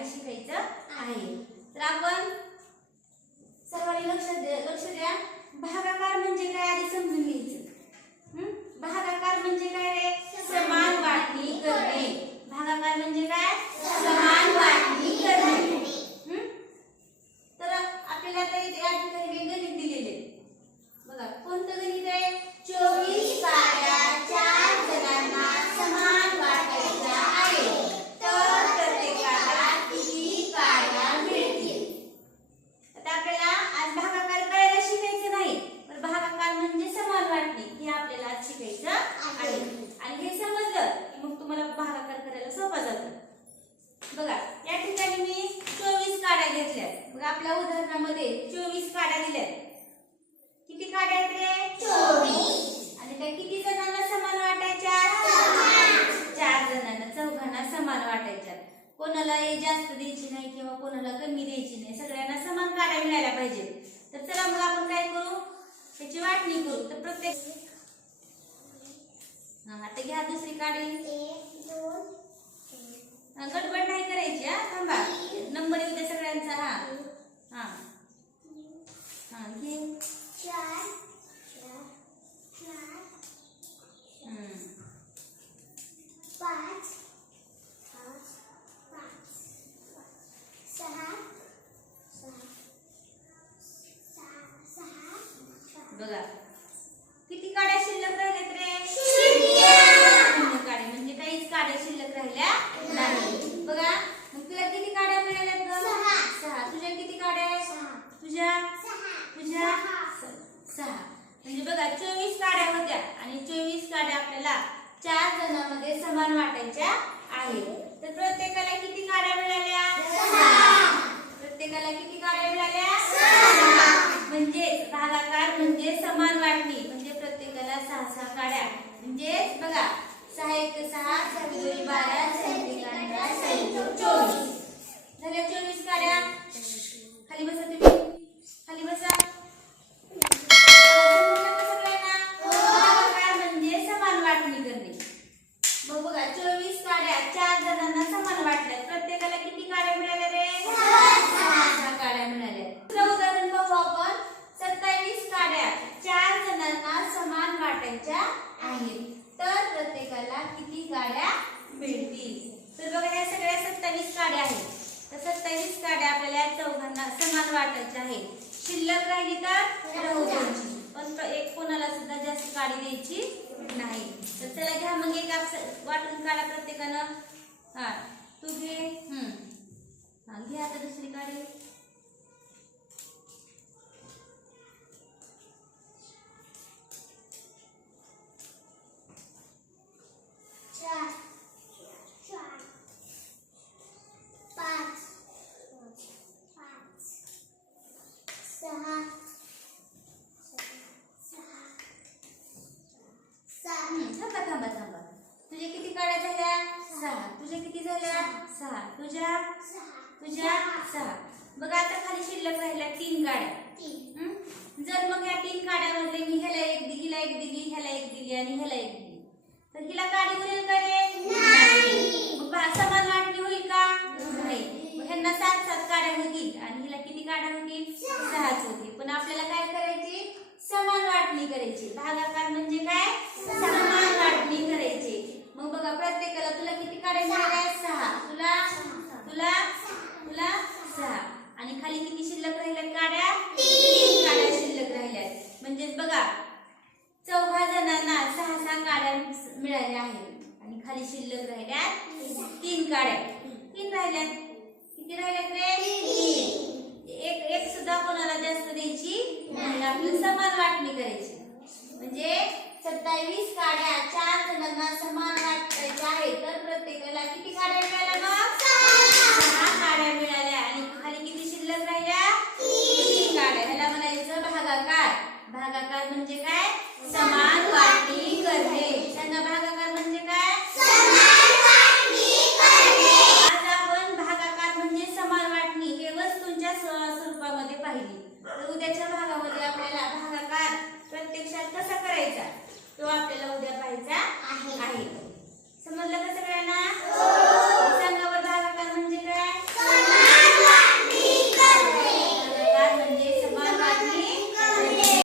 हे शिकायचं आहे. तर आपण सर्वांनी लक्ष द्या लक्ष द्या. भागाकार म्हणजे काय? आधी समजून घ्यायचं हं? भागाकार म्हणजे काय रे समान वाटणी करणे भागाकार म्हणजे काय समान वाटणी करणे हं? तर आपल्याला आता इथे या ठिकाणी हे गणित दिलेले आहे. बघा कोणतं गणित आहे चोवीस काड्या चार जणांना समान वाटायच्या आहेत तर प्रत्येकाला किती काड्या मिळतील आता आपल्याला आज भागाकार करायला शिकायचं नाही पण भागाकार म्हणजे समान वाटणे हे आपल्याला आज शिकायचं आहे आणि हे समजलं की मग तुम्हाला भागाकार करायला सोपा जातं बघा या ठिकाणी मी चोवीस काड्या बघा आपल्या उदाहरणामध्ये चोवीस काड्या दिल्यात. किती काड्या आहेत रे? आणि त्या किती जणांना समान वाटायच्या? चार जणांना चौघांना समान वाटायच्या. कोणाला हे जास्त द्यायची नाही किंवा कोणाला कमी द्यायची नाही सगळ्यांना समान काड्या मिळायला पाहिजे तर चला मग आपण काय करू? त्याची वाटणी करू. तर प्रत्येक आता घ्या दुसरी काढी गडबड नाही करायची हा थांबा नंबर येऊ दे सगळ्यांचा हा हा हा घे हम्म. बघा. किती काड्या शिल्लक राहिल्यात रे? काड्या. म्हणजे काहीच काड्या शिल्लक राहिल्या नाही. बघा. मग तुला किती काड्या मिळाल्यात सहा. तुझ्या किती काड्या आहेत? तुझ्या? तुझ्या? सहा. म्हणजे बघा चोवीस काड्या होत्या आणि चोवीस काड्या आपल्याला चार जणांमध्ये समान वाटायच्या आहेत. तर प्रत्येकाला किती काड्या मिळाल्या? प्रत्येकाला किती काड्या मिळाल्या म्हणजे भागाकार म्हणजे समान वाटणी म्हणजे प्रत्येकाला सहा काड्या. म्हणजे बघा सहा एक सहा सहा दोन बारा सहा एक अठरा सहा एक चोवीस झाल्या चोवीस काड्या खाली बसा तुम्ही खाली बसा समजलं का सगळ्यांना? भागाकार म्हणजे समान वाटणी करणे मग बघा चोवीस काड्या चार जणांना समान वाटल्या प्रत्येकाला किती काड्या मिळाल्या रे सहा काड्या मिळाल्या दुसरं उदाहरण पाहू आपण सत्तावीस काड्या चार जणांना समान वाटायच्या आहेत तर प्रत्येकाला किती काड्या मिळतील तर बघा या सगळ्या सत्तावीस काड्या आहेत तर सत्तावीस काड्या आपल्याला या चौघांना समान वाटायचे आहे. शिल्लक राहिली तर पण एक कोणाला सुद्धा जास्त काढी द्यायची नाही. तर चला घ्या मग एक वाटून काढा प्रत्येकानं. हा तू घे. हम्म. घे आता दुसरी काढी सहा तुझ्या सहा. बघा आता खाली शिल्लक राहिल्या तीन काड्या हं? जर मग या तीन काड्यामधले मी ह्याला एक दिली हिला एक दिली ह्याला एक दिली आणि ह्याला एक दिली. तर हिला काडी उरेल का रे? समान वाटणी होईल का? नाही. ह्यांना सात सात काड्या होतील. आणि हिला किती काड्या होतील? सहाच होतील पण आपल्याला काय करायची समान वाटणी करायची भागाकार म्हणजे काय समान वाटणी करायची मग बघा प्रत्येकाला तुला किती काड्या मिळाल्या सहा तुला तुला तुला सहा आणि खाली किती शिल्लक राहिल्यात काड्या तीन काड्या शिल्लक राहिल्यात म्हणजेच बघा चौघा जणांना सहा काड्या मिळाल्या आहेत. आणि खाली शिल्लक राहिल्या तीन काड्या तीन राहिल्या किती राहिल्यात रे? एक एक सुद्धा कोणाला जास्त द्यायची नाही. समान वाटणी करायची. म्हणजे सत्तावीस काड्या चार जणांना समान वाटायच्या आहेत. तर प्रत्येक राहिली. तर उद्याच्या भागामध्ये आपल्याला भागाकार प्रत्यक्षात कसा करायचा? तो आपल्याला उद्या पाहायचा आहे.